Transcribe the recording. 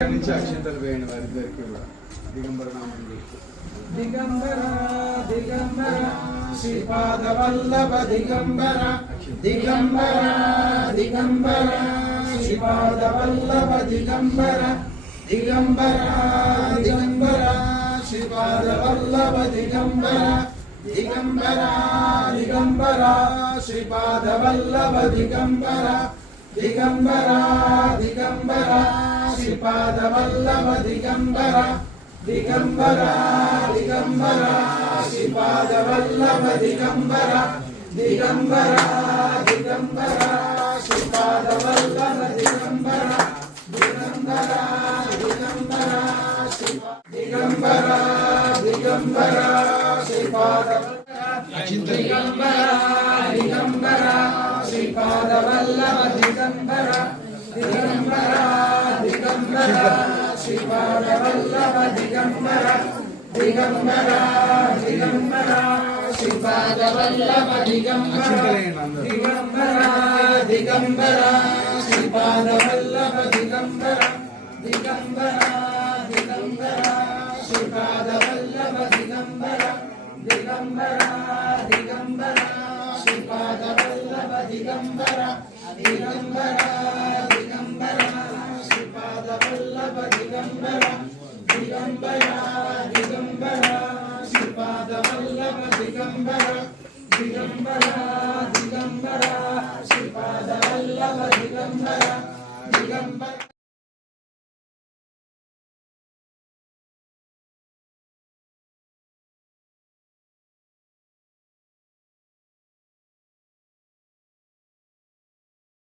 నుంచి అక్షంతలు వేయండి వారిద్దరికి కూడా దిగంబర నామం దిగంబర దిగంబర శ్రీపాద వల్లభ దిగంబర దిగంబర దిగంబర శ్రీపాద వల్లభ దిగంబర దిగంబర దిగంబర శ్రీపాద వల్లభ దిగంబర దిగంబర దిగంబర శ్రీపాద వల్లభ దిగంబర దిగంబర దిగంబర శ్రీపాద వల్లభ దిగంబర దిగంబర దిగంబర శ్రీపాద వల్లభ దిగంబర దిగంబర దిగంబర శ్రీపాద వల్లభ దిగంబర దిగంబర దిగంబర దిగంబర దిగంబర శ్రీపాద దిగంబర దిగంబర శ్రీపాద వల్లభ దిగంబర దిగంబర దిగంబర శ్రీపాద వల్లభ దిగంబర దిగంబర దిగంబర శ్రీపాద వల్లభ దిగంబర దిగంబర దిగంబర శ్రీపాద వల్లభ దిగంబర దిగంబర దిగంబర శ్రీపాద వల్లభ దిగంబర దిగంబర దిగంబర శ్రీపాద వల్లభ దిగంబర దిగంబర దిగంబర శ్రీపాద వల్లభ దిగంబర దిగంబర దిగంబర శ్రీపాద వల్లభ దిగంబర దిగంబర దిగంబర శ్రీపాద వల్లభ దిగంబర దిగంబర